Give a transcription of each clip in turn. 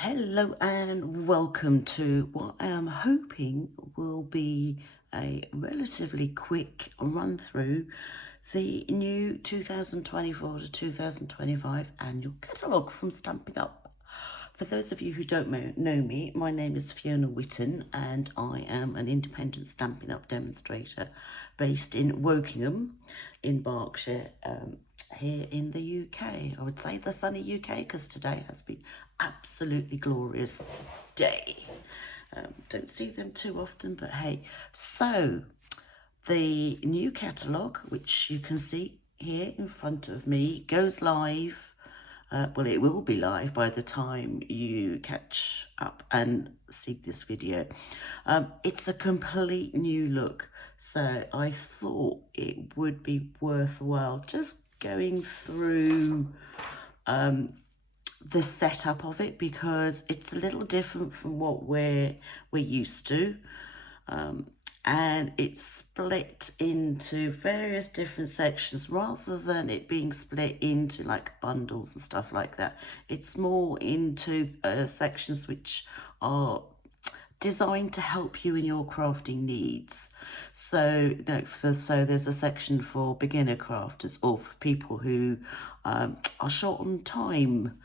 Hello and welcome to what I am hoping will be a relatively quick run through the new 2024 to 2025 annual catalogue from Stampin' Up. For those of you who don't know me, my name is Fiona Whitten and I am an independent Stampin' Up demonstrator based in Wokingham in Berkshire, here in the UK. I would say the sunny UK because today has been absolutely glorious day. Don't see them too often, but hey. So the new catalogue, which you can see here in front of me, goes live. Well, it will be live by the time you catch up and see this video. It's a complete new look, so I thought it would be worthwhile just going through the setup of it, because it's a little different from what we're used to, and it's split into various different sections rather than it being split into like bundles and stuff like that. It's more into sections which are designed to help you in your crafting needs. So, so there's a section for beginner crafters or for people who are short on time.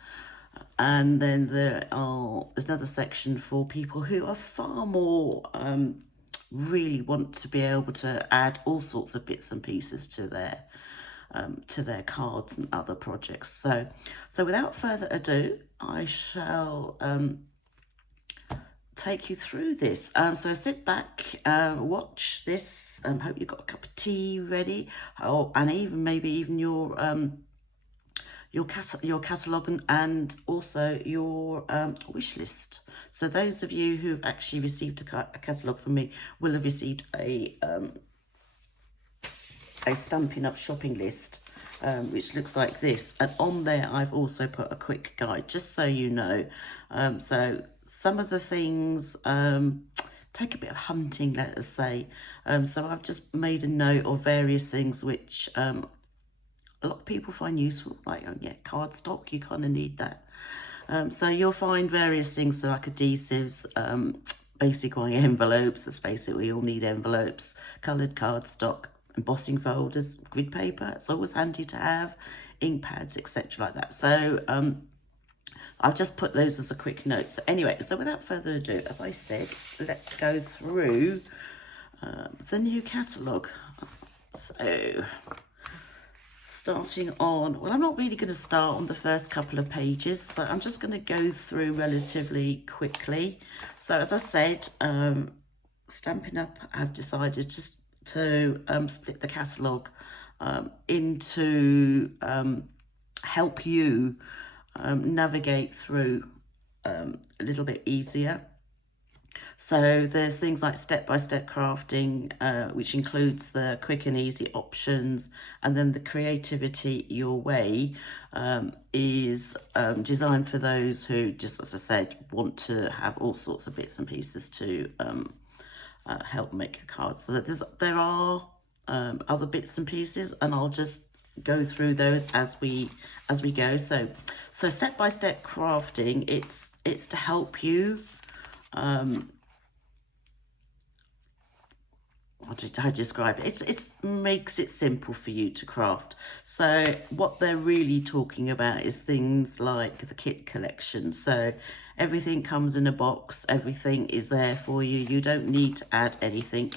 And then there's another section for people who are far more really want to be able to add all sorts of bits and pieces to their cards and other projects. So without further ado, I shall take you through this. So sit back, watch this. Hope you've got a cup of tea ready, and maybe even your catalogue and also your wish list. So those of you who've actually received a catalogue from me will have received a Stampin' Up shopping list, which looks like this, and on there I've also put a quick guide just so you know. So some of the things take a bit of hunting, let us say. So I've just made a note of various things which a lot of people find useful, like cardstock. You kind of need that. So you'll find various things like adhesives, basic envelopes. Let's face it, we all need envelopes, coloured cardstock, embossing folders, grid paper. It's always handy to have, ink pads, etc. like that. So I'll just put those as a quick note. So anyway, so without further ado, as I said, let's go through the new catalogue. So starting on, well, I'm not really going to start on the first couple of pages, so I'm just going to go through relatively quickly. So as I said, Stampin' Up have decided just to split the catalogue into help you navigate through a little bit easier. So there's things like step-by-step crafting, which includes the quick and easy options, and then the creativity your way is designed for those who, just as I said, want to have all sorts of bits and pieces to help make the cards. So there are other bits and pieces, and I'll just go through those as we go. So step-by-step crafting, it's to help you how to describe it. It makes it simple for you to craft. So what they're really talking about is things like the kit collection. So everything comes in a box, everything is there for you. You don't need to add anything.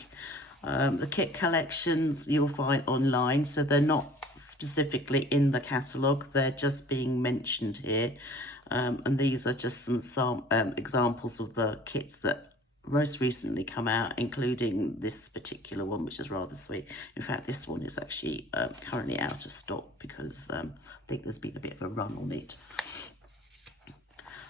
The kit collections you'll find online, so they're not specifically in the catalogue, they're just being mentioned here. And these are just some examples of the kits that most recently come out, including this particular one, which is rather sweet. In fact, this one is actually currently out of stock because I think there's been a bit of a run on it.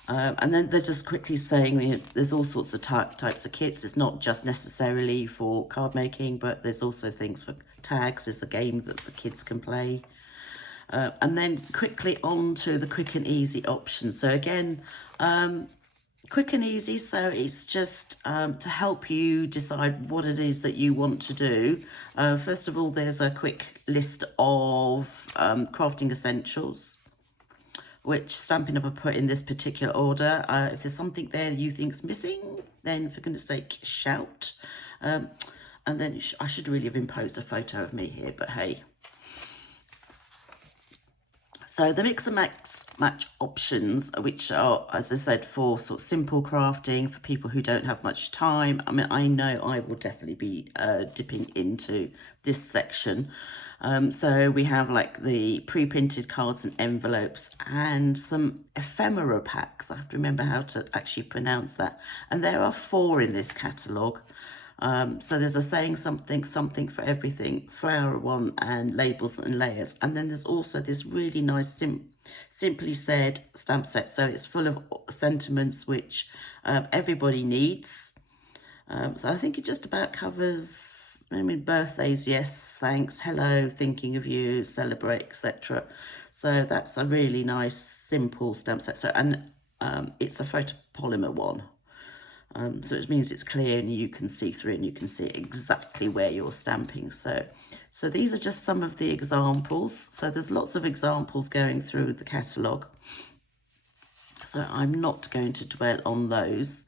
And then they're just quickly saying there's all sorts of types of kits. It's not just necessarily for card making, but there's also things for tags. It's a game that the kids can play. And then quickly on to the quick and easy options. So again, quick and easy, so it's just to help you decide what it is that you want to do. First of all, there's a quick list of crafting essentials. which Stampin' Up have put in this particular order. If there's something there you think's missing, then for goodness sake, shout. And then I should really have imposed a photo of me here, but hey. So the mix and match options, which are, as I said, for sort of simple crafting, for people who don't have much time. I mean, I know I will definitely be dipping into this section. So we have like the pre-printed cards and envelopes and some ephemera packs. I have to remember how to actually pronounce that. And there are 4 in this catalogue. So there's a saying something for everything, flower one, and labels and layers. And then there's also this really nice simply said stamp set. So it's full of sentiments which everybody needs. So I think it just about covers, I mean, birthdays, yes, thanks, hello, thinking of you, celebrate, etc. So that's a really nice, simple stamp set. So, and it's a photopolymer one. So it means it's clear and you can see through and you can see exactly where you're stamping. So these are just some of the examples. So there's lots of examples going through the catalogue. So I'm not going to dwell on those.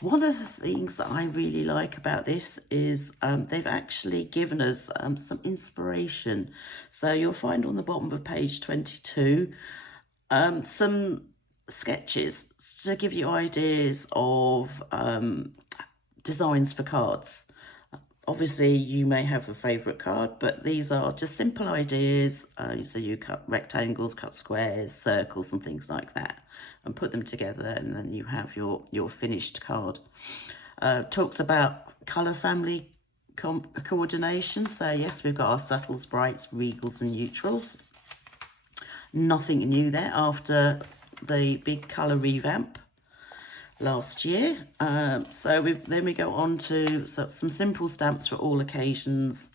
One of the things that I really like about this is they've actually given us some inspiration. So you'll find on the bottom of page 22 some sketches to give you ideas of designs for cards. Obviously you may have a favorite card, but these are just simple ideas. So you cut rectangles, cut squares, circles and things like that and put them together, and then you have your finished card. Talks about colour family coordination. So yes, we've got our subtles, brights, regals and neutrals. Nothing new there after the big colour revamp last year. Then we go on to some simple stamps for all occasions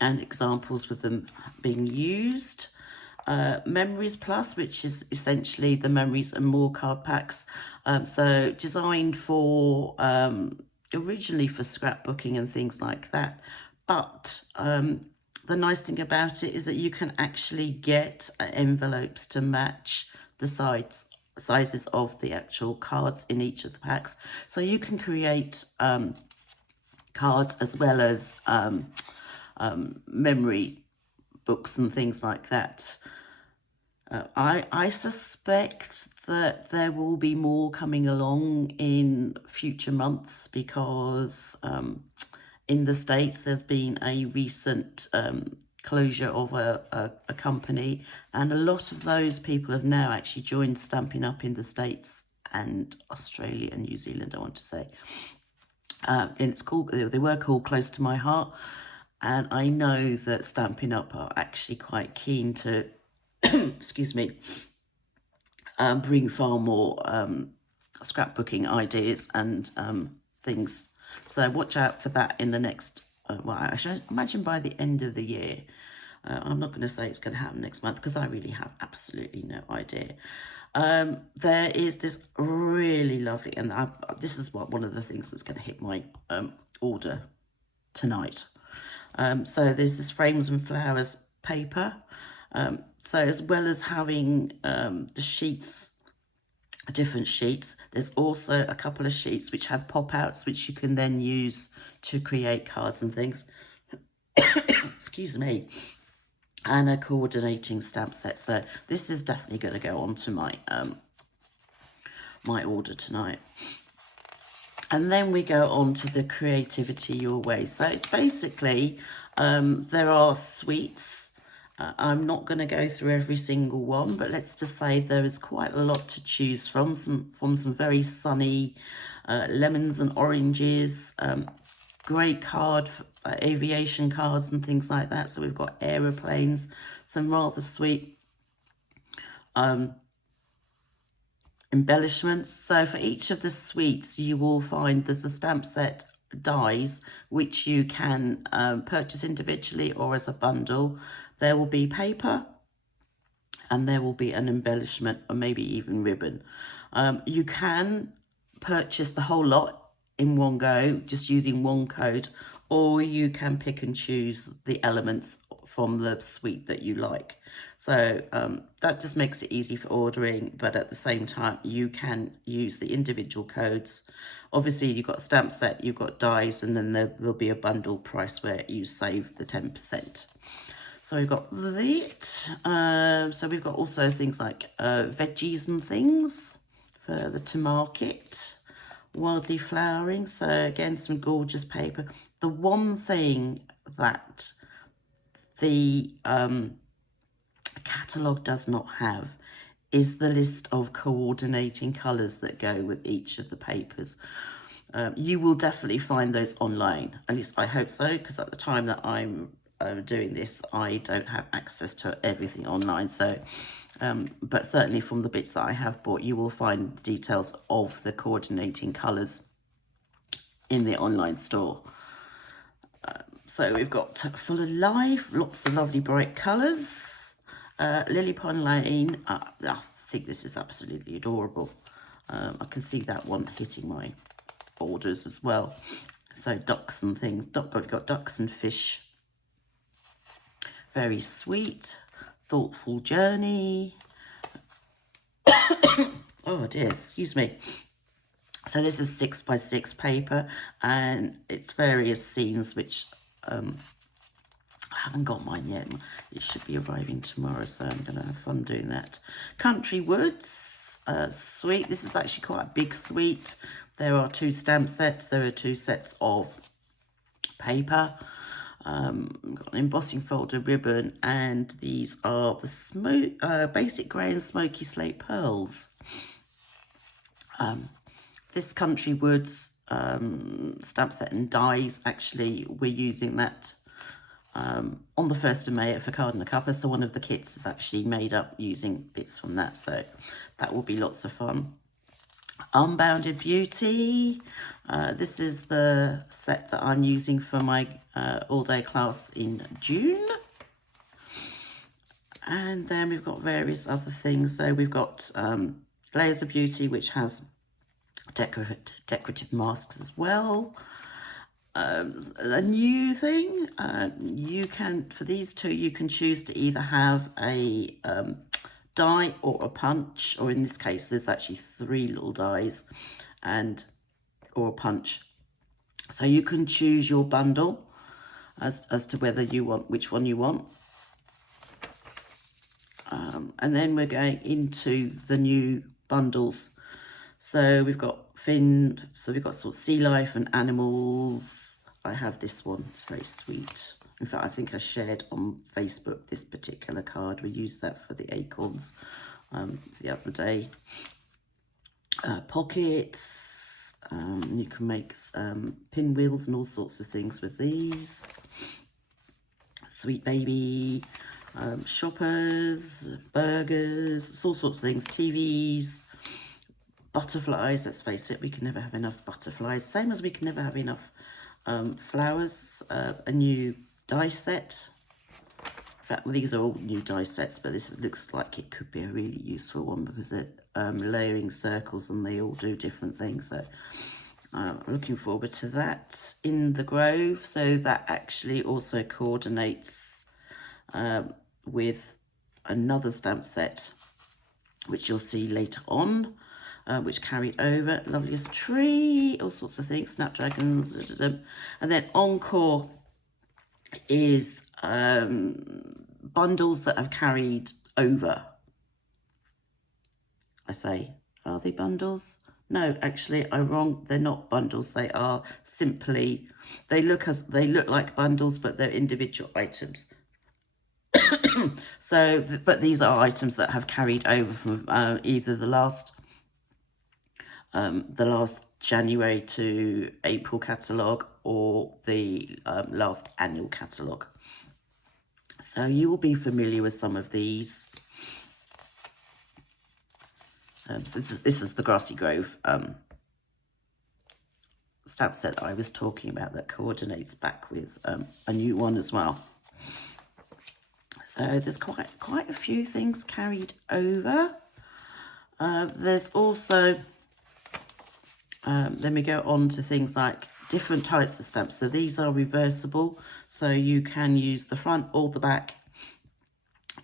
and examples with them being used. Memories Plus, which is essentially the Memories and More card packs. So designed for originally for scrapbooking and things like that, but the nice thing about it is that you can actually get envelopes to match the sizes of the actual cards in each of the packs. So you can create cards as well as memory books and things like that. I suspect that there will be more coming along in future months because in the States there's been a recent closure of a company, and a lot of those people have now actually joined Stampin' Up in the States and Australia and New Zealand, I want to say. And it's called, they were called Close to My Heart, and I know that Stampin' Up are actually quite keen to excuse me, bring far more scrapbooking ideas and things. So watch out for that in the next, well, I should imagine by the end of the year. I'm not going to say it's going to happen next month because I really have absolutely no idea. There is this really lovely, and this is one of the things that's going to hit my order tonight. So there's this Frames and Flowers paper. So as well as having the sheets, different sheets, there's also a couple of sheets which have pop-outs which you can then use to create cards and things. Excuse me. And a coordinating stamp set. So this is definitely going to go on to my my order tonight. And then we go on to the Creativity Your Way. So it's basically there are suites. I'm not going to go through every single one, but let's just say there is quite a lot to choose from some very sunny lemons and oranges, great card, aviation cards and things like that. So we've got aeroplanes, some rather sweet embellishments. So for each of the suites, you will find there's a stamp set dies which you can purchase individually or as a bundle. There will be paper and there will be an embellishment or maybe even ribbon. You can purchase the whole lot in one go just using one code, or you can pick and choose the elements from the suite that you like. So that just makes it easy for ordering, but at the same time, you can use the individual codes. Obviously, you've got a stamp set, you've got dies, and then there'll be a bundle price where you save the 10%. So we've got that. So we've got also things like veggies and things further to market. Wildly flowering. So again, some gorgeous paper. The one thing that the catalogue does not have is the list of coordinating colours that go with each of the papers. You will definitely find those online, at least I hope so, because at the time that I'm doing this, I don't have access to everything online. So, but certainly from the bits that I have bought, you will find details of the coordinating colours in the online store. So we've got Full of Life, lots of lovely bright colours. Lily Pond Lane, I think this is absolutely adorable. I can see that one hitting my orders as well. So ducks and things, got ducks and fish. Very sweet, thoughtful journey. Oh dear, excuse me. So this is 6x6 paper, and it's various scenes which I haven't got mine yet. It should be arriving tomorrow, so I'm going to have fun doing that. Country Woods, sweet. This is actually quite a big suite. There are 2 stamp sets. There are 2 sets of paper. We've got an embossing folder ribbon, and these are the basic grey and smoky slate pearls. This Country Woods stamp set and dies, actually, we're using that on the 1st of May for Card and a Cuppa. So one of the kits is actually made up using bits from that. So that will be lots of fun. Unbounded Beauty. This is the set that I'm using for my all-day class in June. And then we've got various other things. So we've got Layers of Beauty, which has decorative masks as well. A new thing, you can, for these 2, you can choose to either have a die or a punch, or in this case there's actually 3 little dies or a punch. So you can choose your bundle as to whether you want, which one you want. And then we're going into the new bundles. So we've got we've got sort of sea life and animals. I have this one, it's very sweet. In fact, I think I shared on Facebook this particular card. We used that for the acorns the other day. Pockets, you can make pinwheels and all sorts of things with these. Sweet Baby, shoppers, burgers, all sorts of things, TVs. Butterflies, let's face it, we can never have enough butterflies. Same as we can never have enough flowers. A new die set. In fact, well, these are all new die sets, but this looks like it could be a really useful one because they're layering circles and they all do different things. So I'm looking forward to that. In the Grove, so that actually also coordinates with another stamp set, which you'll see later on. Which carried over. Loveliest Tree, all sorts of things, snapdragons, and then Encore is bundles that have carried over. I say, are they bundles? No, actually, I'm wrong. They're not bundles. They are simply, they look like bundles, but they're individual items. So, but these are items that have carried over from either the last January to April catalogue or the last annual catalogue. So you will be familiar with some of these. So this is the Grassy Grove stamp set that I was talking about that coordinates back with a new one as well. So there's quite a few things carried over. There's also then we go on to things like different types of stamps. So these are reversible, so you can use the front or the back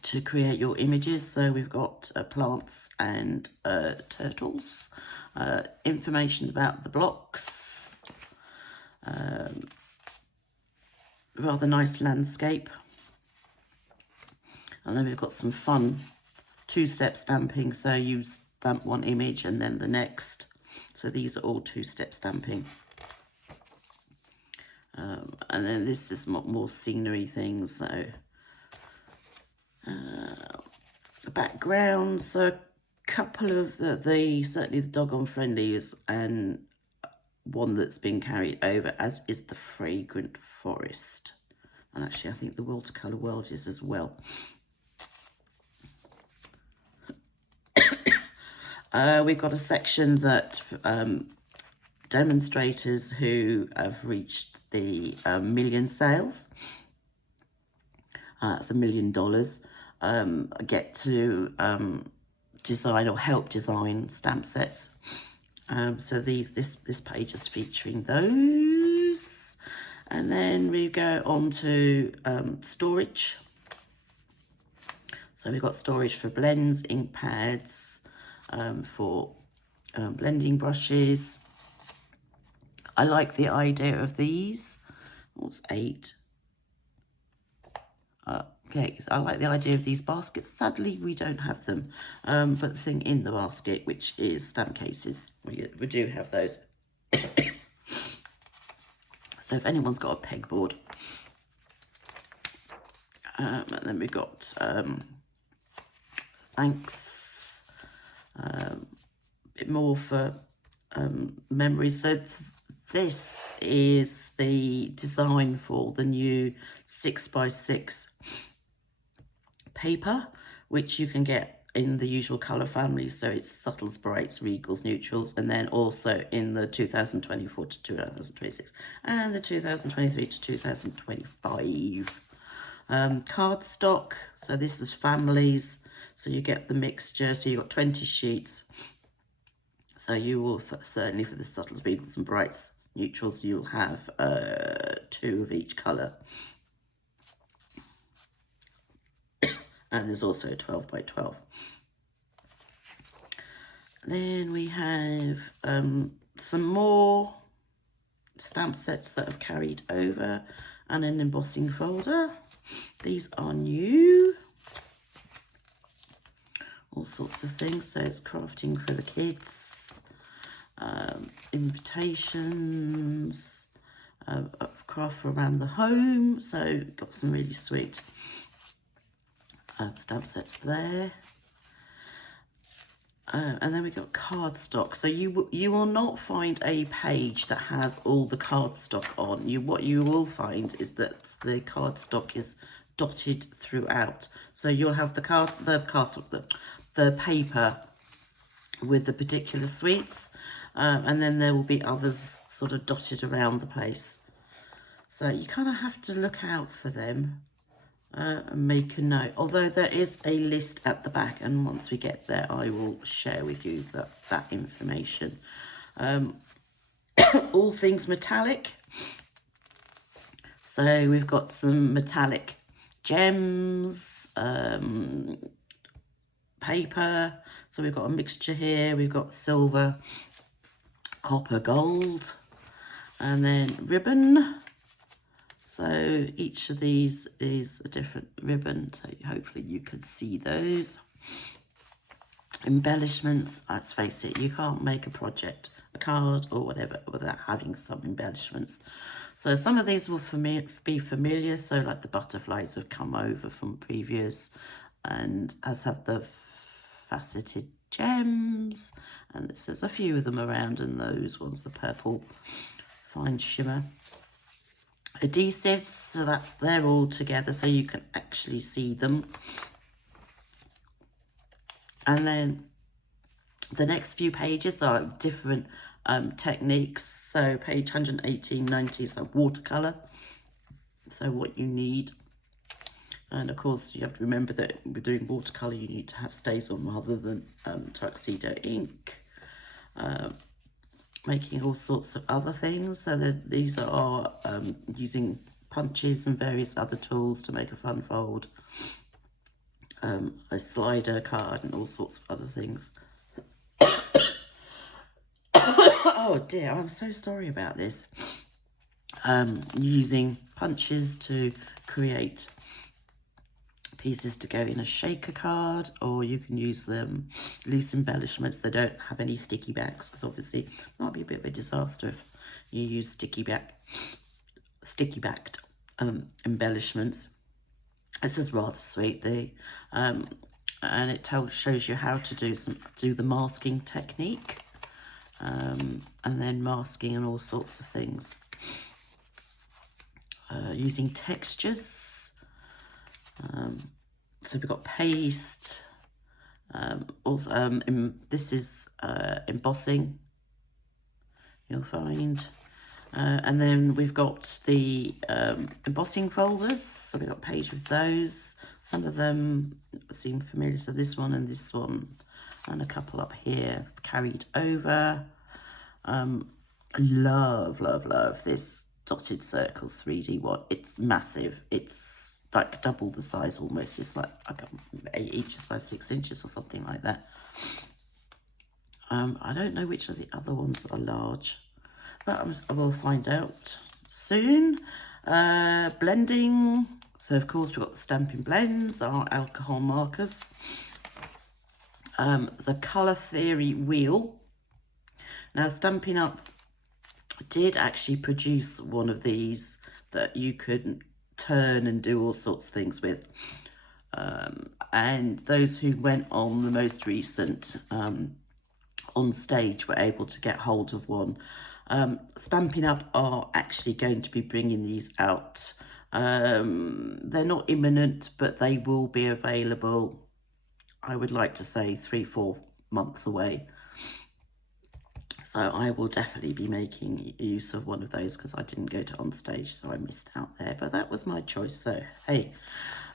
to create your images. So we've got plants and turtles, information about the blocks, rather nice landscape, and then we've got some fun two-step stamping, so you stamp one image and then the next. So these are all two-step stamping. And then this is more scenery things, so the background. So a couple of certainly the dog on friendlies, and one that's been carried over, as is the fragrant forest. And actually I think the watercolour world is as well. We've got a section that demonstrators who have reached the million sales, it's $1 million, get to design or help design stamp sets. So this page is featuring those. And then we go on to storage. So we've got storage for blends, ink pads, for blending brushes. I like the idea of these. What's 8? Okay, I like the idea of these baskets. Sadly, we don't have them. But the thing in the basket, which is stamp cases, we do have those. So if anyone's got a pegboard. And then we've got thanks, a bit more for memories. So this is the design for the new 6x6 paper, which you can get in the usual colour family. So it's subtles, brights, regals, neutrals, and then also in the 2024 to 2026 and the 2023 to 2025. Cardstock, so this is families, so you get the mixture. So you've got 20 sheets, so you will certainly for the subtles, regals and brights, neutrals, you'll have 2 of each colour. And there's also a 12 by 12. Then we have some more stamp sets that have carried over, and an embossing folder. These are new. All sorts of things. So it's crafting for the kids, invitations, craft for around the home. So got some really sweet stamp sets there. And then we got cardstock. So you will not find a page that has all the cardstock on. What you will find is that the cardstock is dotted throughout. So you'll have the paper with the particular sweets, and then there will be others sort of dotted around the place. So you kind of have to look out for them. And make a note, although there is a list at the back, and once we get there I will share with you that information. All things metallic, so we've got some metallic gems, paper, so we've got a mixture here. We've got silver, copper, gold, and then ribbon. So each of these is a different ribbon, so hopefully you can see those. Embellishments, let's face it, you can't make a project, a card or whatever, without having some embellishments. So some of these will be familiar, so like the butterflies have come over from previous, and as have the faceted gems, and there's a few of them around, and those ones, the purple fine shimmer. Adhesives, so they're all together so you can actually see them. And then the next few pages are different techniques. So page 118, 90 is a watercolor, so what you need. And of course you have to remember that we're doing watercolor, you need to have StazOn rather than tuxedo ink. Making all sorts of other things, so that these are using punches and various other tools to make a fun fold. a slider card and all sorts of other things. Oh dear, I'm so sorry about this. Using punches to create pieces to go in a shaker card, or you can use them loose embellishments. They don't have any sticky backs, because obviously it might be a bit of a disaster if you use sticky backed embellishments. This is rather sweet. And it shows you how to do the masking technique, and then masking and all sorts of things. Using textures. So we've got paste. This is embossing, you'll find. And then we've got the embossing folders. So we've got a page with those. Some of them seem familiar. So this one, and a couple up here carried over. Love this dotted circles 3D one. It's massive. It's like double the size almost. It's like 8 inches by 6 inches or something like that. I don't know which of the other ones are large, but I will find out soon. Blending. So of course we've got the Stampin' Blends, our alcohol markers. There's a colour theory wheel. Now Stampin' Up did actually produce one of these that you could turn and do all sorts of things with. And those who went on the most recent on stage were able to get hold of one. Stampin' Up are actually going to be bringing these out. They're not imminent, but they will be available, I would like to say 3-4 months away. So I will definitely be making use of one of those, because I didn't go to on stage, so I missed out there. But that was my choice, so hey.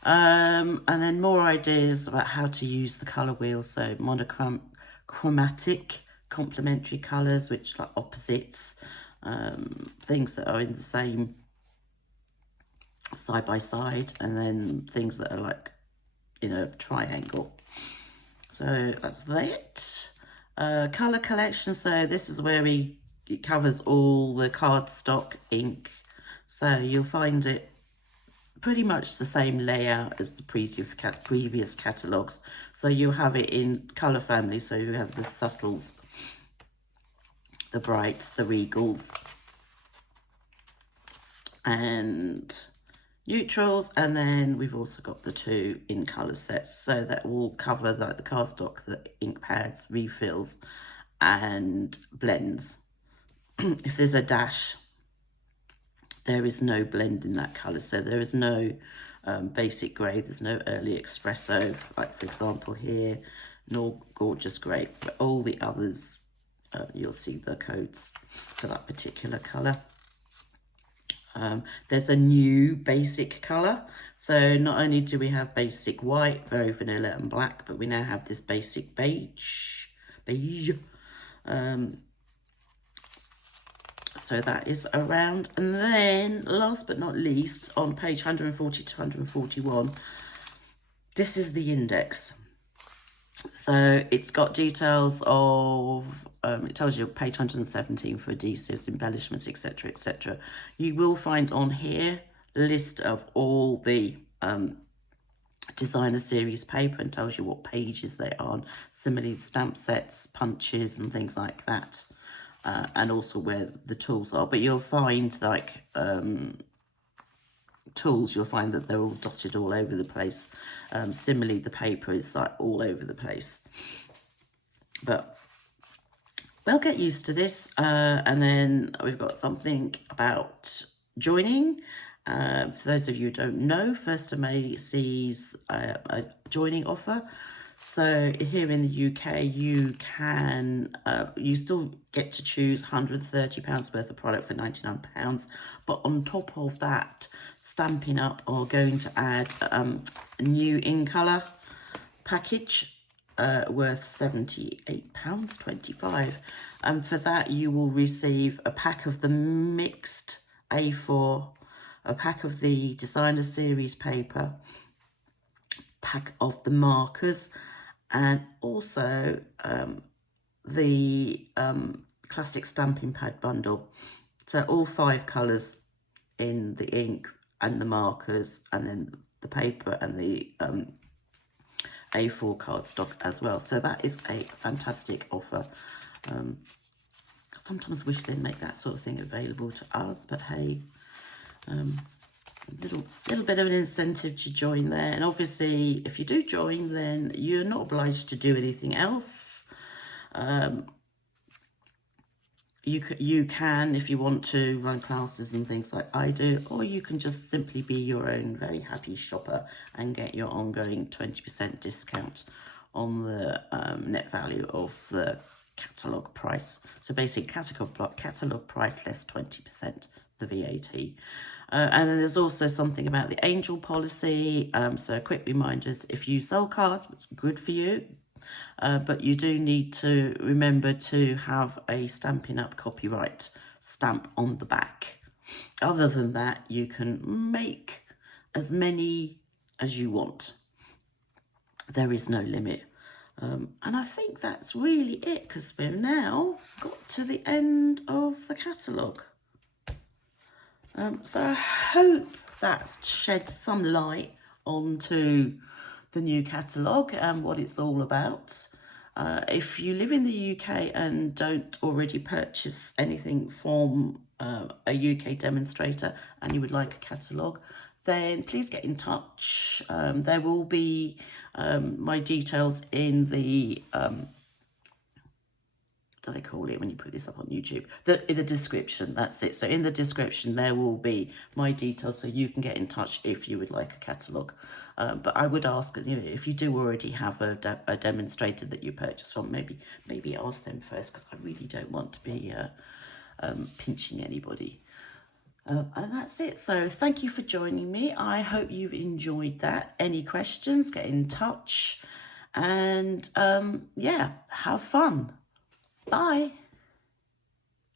And then more ideas about how to use the colour wheel. So monochromatic, complementary colours, which are opposites, things that are in the same side by side, and then things that are like in a triangle. So that's that. Colour collection. So this is where it covers all the cardstock ink. So you'll find it pretty much the same layout as the previous catalogues. So you have it in colour family. So you have the subtles, the brights, the regals, and neutrals, and then we've also got the 2 in colour sets, so that will cover the cardstock, the ink pads, refills and blends. If there's a dash, there is no blend in that colour, so there is no basic grey, there's no early espresso, like for example here, nor gorgeous grey, but all the others, you'll see the codes for that particular colour. There's a new basic colour, so not only do we have basic white, very vanilla and black, but we now have this basic beige. So that is around. And then last but not least, on page 140 to 141, this is the index. So it's got details of, it tells you page 117 for adhesives, embellishments, etc, etc. You will find on here a list of all the designer series paper, and tells you what pages they are on, similarly stamp sets, punches and things like that, and also where the tools are. But you'll find like tools, you'll find that they're all dotted all over the place. Similarly, the paper is like all over the place, but we'll get used to this. And then we've got something about joining. For those of you who don't know, 1st of May sees a joining offer. So here in the UK, you can, you still get to choose £130 worth of product for £99. But on top of that, Stampin' Up are going to add a new in colour package worth £78.25. And for that, you will receive a pack of the mixed A4, a pack of the designer series paper, pack of the markers, and also the classic stamping pad bundle. So all 5 colours in the ink and the markers, and then the paper and the A4 cardstock as well. So that is a fantastic offer. I sometimes wish they'd make that sort of thing available to us, but hey, a little bit of an incentive to join there. And obviously, if you do join, then you're not obliged to do anything else. You can, if you want to, run classes and things like I do, or you can just simply be your own very happy shopper and get your ongoing 20% discount on the net value of the catalogue price. So basically, catalogue price less 20% the VAT. And then there's also something about the angel policy. So quick reminders: if you sell cards, good for you. But you do need to remember to have a Stampin' Up copyright stamp on the back. Other than that, you can make as many as you want. There is no limit. And I think that's really it, because we've now got to the end of the catalogue. So I hope that's shed some light onto the new catalogue and what it's all about. If you live in the UK and don't already purchase anything from a UK demonstrator and you would like a catalogue, then please get in touch. There will be my details in the what do they call it when you put this up on YouTube? In the description, that's it. So in the description, there will be my details, so you can get in touch if you would like a catalogue. But I would ask, if you do already have a demonstrator that you purchase from, maybe ask them first, because I really don't want to be pinching anybody. And that's it. So thank you for joining me. I hope you've enjoyed that. Any questions, get in touch. And yeah, have fun. Bye.